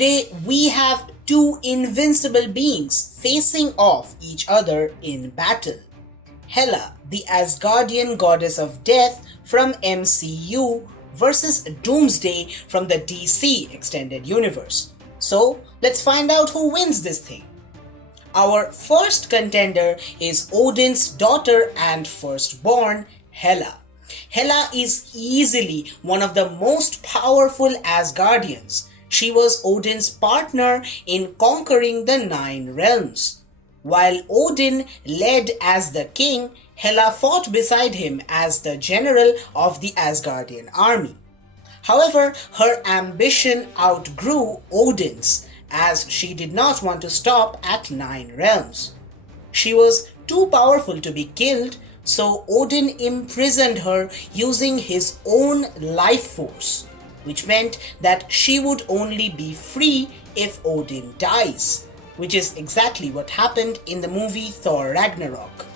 Today we have two invincible beings facing off each other in battle. Hela, the Asgardian goddess of death from MCU versus Doomsday from the DC extended universe. So let's find out who wins this thing. Our first contender is Odin's daughter and firstborn, Hela. Hela is easily one of the most powerful Asgardians. She was Odin's partner in conquering the 9 realms. While Odin led as the king, Hela fought beside him as the general of the Asgardian army. However, her ambition outgrew Odin's, as she did not want to stop at 9 realms. She was too powerful to be killed, so Odin imprisoned her using his own life force, which meant that she would only be free if Odin dies, which is exactly what happened in the movie Thor Ragnarok.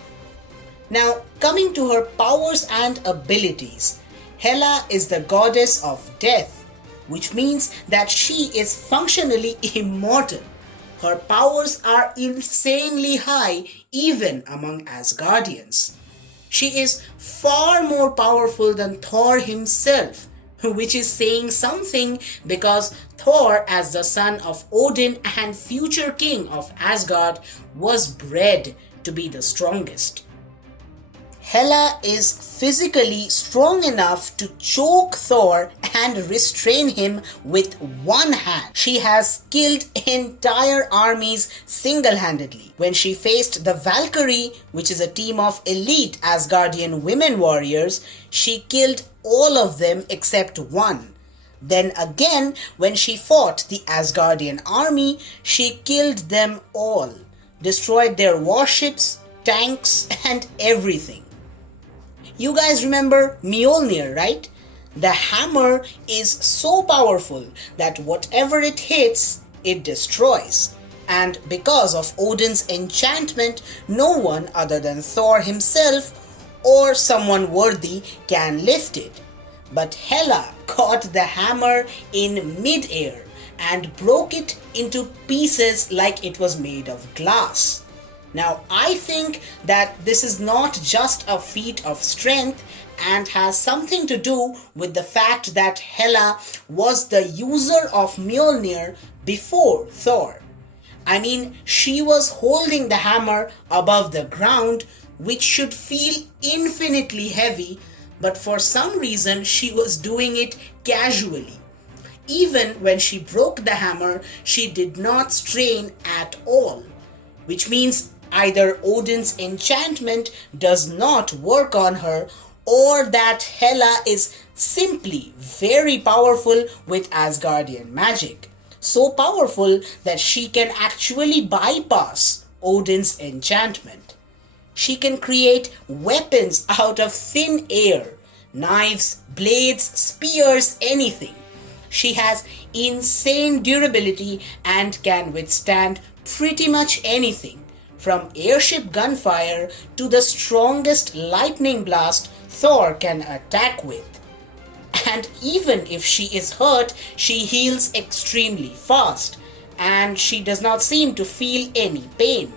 Now, coming to her powers and abilities, Hela is the goddess of death, which means that she is functionally immortal. Her powers are insanely high even among Asgardians. She is far more powerful than Thor himself, which is saying something because Thor, as the son of Odin and future king of Asgard, was bred to be the strongest. Hela is physically strong enough to choke Thor and restrain him with one hand. She has killed entire armies single-handedly. When she faced the Valkyrie, which is a team of elite Asgardian women warriors, she killed all of them except one. Then again, when she fought the Asgardian army, she killed them all, destroyed their warships, tanks, and everything. You guys remember Mjolnir, right? The hammer is so powerful that whatever it hits, it destroys. And because of Odin's enchantment, no one other than Thor himself or someone worthy can lift it. But Hela caught the hammer in mid-air and broke it into pieces like it was made of glass. Now, I think that this is not just a feat of strength and has something to do with the fact that Hela was the user of Mjolnir before Thor. I mean, she was holding the hammer above the ground, which should feel infinitely heavy, but for some reason she was doing it casually. Even when she broke the hammer, she did not strain at all, which means either Odin's enchantment does not work on her, or that Hela is simply very powerful with Asgardian magic. So powerful that she can actually bypass Odin's enchantment. She can create weapons out of thin air, knives, blades, spears, anything. She has insane durability and can withstand pretty much anything, from airship gunfire to the strongest lightning blast Thor can attack with. And even if she is hurt, she heals extremely fast, and she does not seem to feel any pain.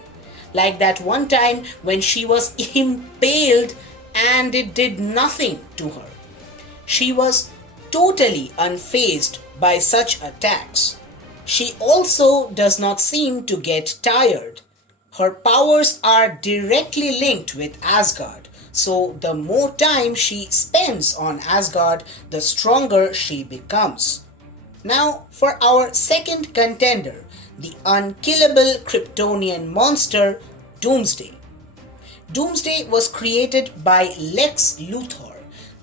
Like that one time when she was impaled and it did nothing to her. She was totally unfazed by such attacks. She also does not seem to get tired. Her powers are directly linked with Asgard, so the more time she spends on Asgard, the stronger she becomes. Now for our second contender, the unkillable Kryptonian monster, Doomsday. Doomsday was created by Lex Luthor.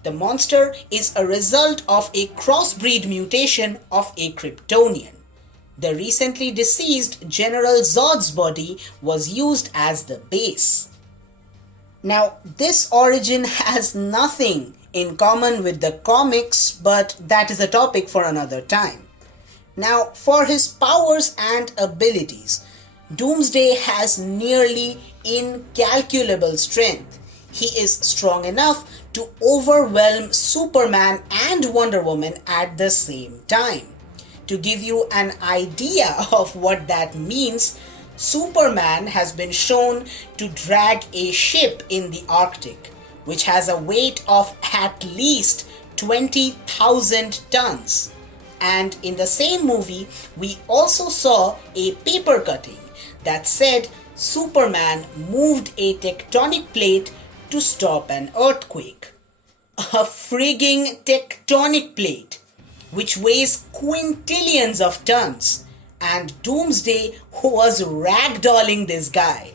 The monster is a result of a crossbreed mutation of a Kryptonian. The recently deceased General Zod's body was used as the base. Now, this origin has nothing in common with the comics, but that is a topic for another time. Now, for his powers and abilities, Doomsday has nearly incalculable strength. He is strong enough to overwhelm Superman and Wonder Woman at the same time. To give you an idea of what that means, Superman has been shown to drag a ship in the Arctic, which has a weight of at least 20,000 tons. And in the same movie, we also saw a paper cutting that said Superman moved a tectonic plate to stop an earthquake. A frigging tectonic plate, which weighs quintillions of tons, and Doomsday was ragdolling this guy.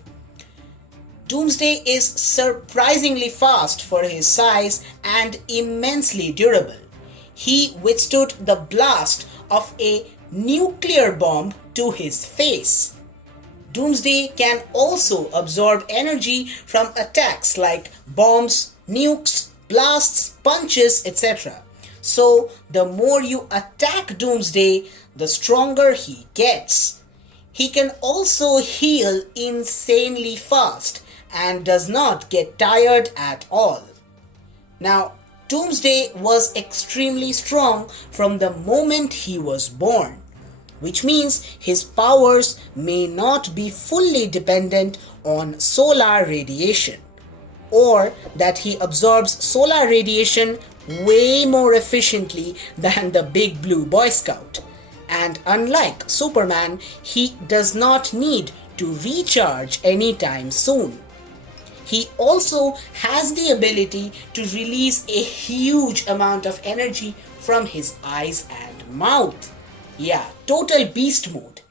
Doomsday is surprisingly fast for his size and immensely durable. He withstood the blast of a nuclear bomb to his face. Doomsday can also absorb energy from attacks like bombs, nukes, blasts, punches, etc. So, the more you attack Doomsday, the stronger he gets. He can also heal insanely fast and does not get tired at all. Now, Doomsday was extremely strong from the moment he was born, which means his powers may not be fully dependent on solar radiation, or that he absorbs solar radiation way more efficiently than the big blue Boy Scout. And unlike Superman, he does not need to recharge anytime soon. He also has the ability to release a huge amount of energy from his eyes and mouth. Yeah, total beast mode.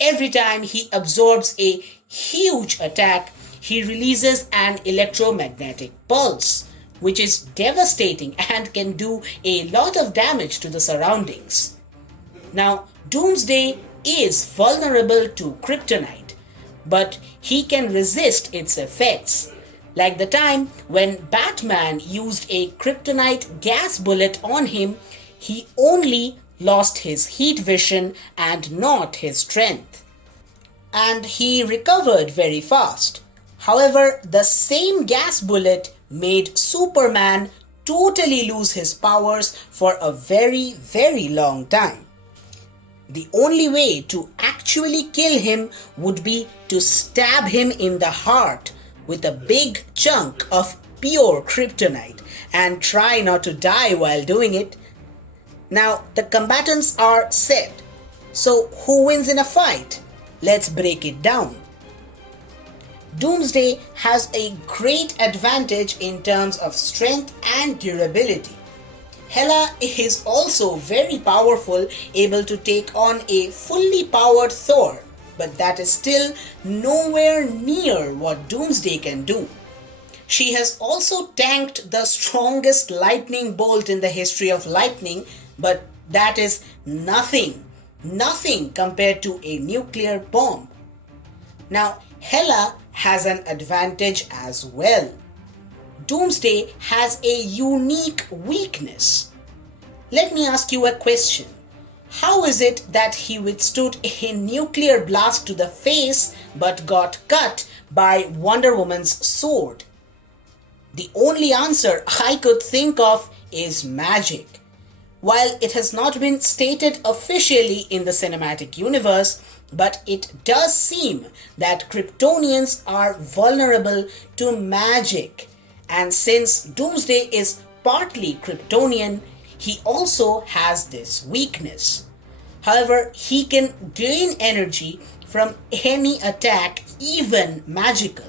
Every time he absorbs a huge attack, he releases an electromagnetic pulse, which is devastating and can do a lot of damage to the surroundings. Now, Doomsday is vulnerable to kryptonite, but he can resist its effects. Like the time when Batman used a kryptonite gas bullet on him, he only lost his heat vision and not his strength. And he recovered very fast. However, the same gas bullet made Superman totally lose his powers for a very, very long time. The only way to actually kill him would be to stab him in the heart with a big chunk of pure kryptonite and try not to die while doing it. Now, the combatants are set. So, who wins in a fight? Let's break it down. Doomsday has a great advantage in terms of strength and durability. Hela is also very powerful, able to take on a fully powered Thor, but that is still nowhere near what Doomsday can do. She has also tanked the strongest lightning bolt in the history of lightning, but that is nothing compared to a nuclear bomb. Now, Hela has an advantage as well. Doomsday has a unique weakness. Let me ask you a question. How is it that he withstood a nuclear blast to the face but got cut by Wonder Woman's sword? The only answer I could think of is magic. While it has not been stated officially in the cinematic universe, but it does seem that Kryptonians are vulnerable to magic. And since Doomsday is partly Kryptonian, he also has this weakness. However, he can gain energy from any attack, even magical.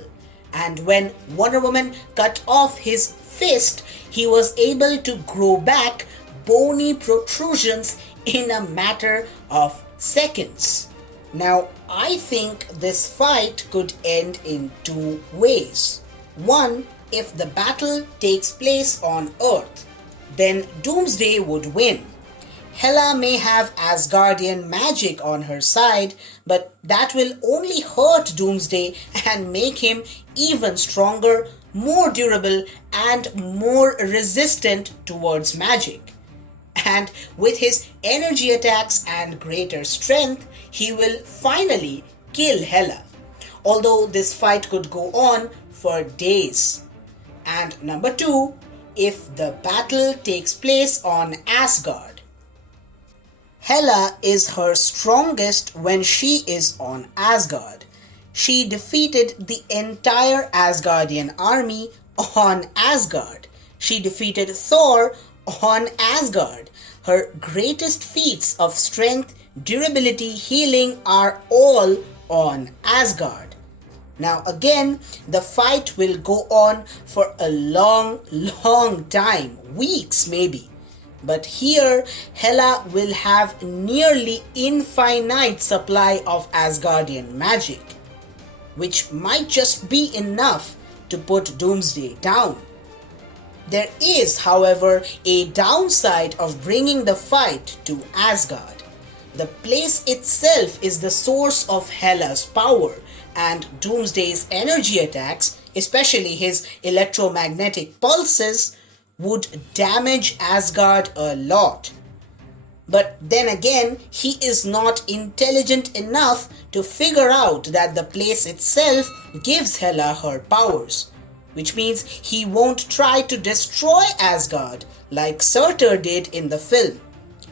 And when Wonder Woman cut off his fist, he was able to grow back bony protrusions in a matter of seconds. Now, I think this fight could end in two ways. One, if the battle takes place on Earth, then Doomsday would win. Hela may have Asgardian magic on her side, but that will only hurt Doomsday and make him even stronger, more durable, and more resistant towards magic. And with his energy attacks and greater strength, he will finally kill Hela. Although this fight could go on for days. And number two, if the battle takes place on Asgard. Hela is her strongest when she is on Asgard. She defeated the entire Asgardian army on Asgard. She defeated Thor on Asgard. Her greatest feats of strength, durability, healing are all on Asgard. Now again, the fight will go on for a long time, weeks maybe. But here, Hela will have nearly infinite supply of Asgardian magic, which might just be enough to put Doomsday down. There is, however, a downside of bringing the fight to Asgard. The place itself is the source of Hela's power, and Doomsday's energy attacks, especially his electromagnetic pulses, would damage Asgard a lot. But then again, he is not intelligent enough to figure out that the place itself gives Hela her powers, which means he won't try to destroy Asgard like Surtur did in the film.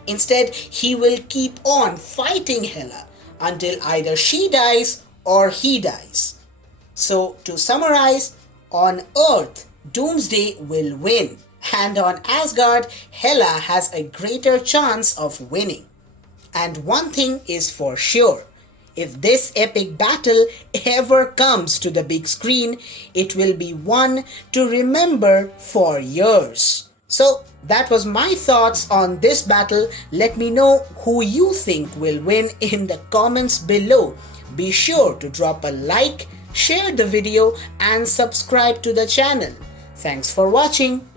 Instead, he will keep on fighting Hela until either she dies or he dies. So, to summarize, on Earth, Doomsday will win, and on Asgard, Hela has a greater chance of winning. And one thing is for sure, if this epic battle ever comes to the big screen, it will be one to remember for years. So that was my thoughts on this battle. Let me know who you think will win in the comments below. Be sure to drop a like, share the video and subscribe to the channel. Thanks for watching.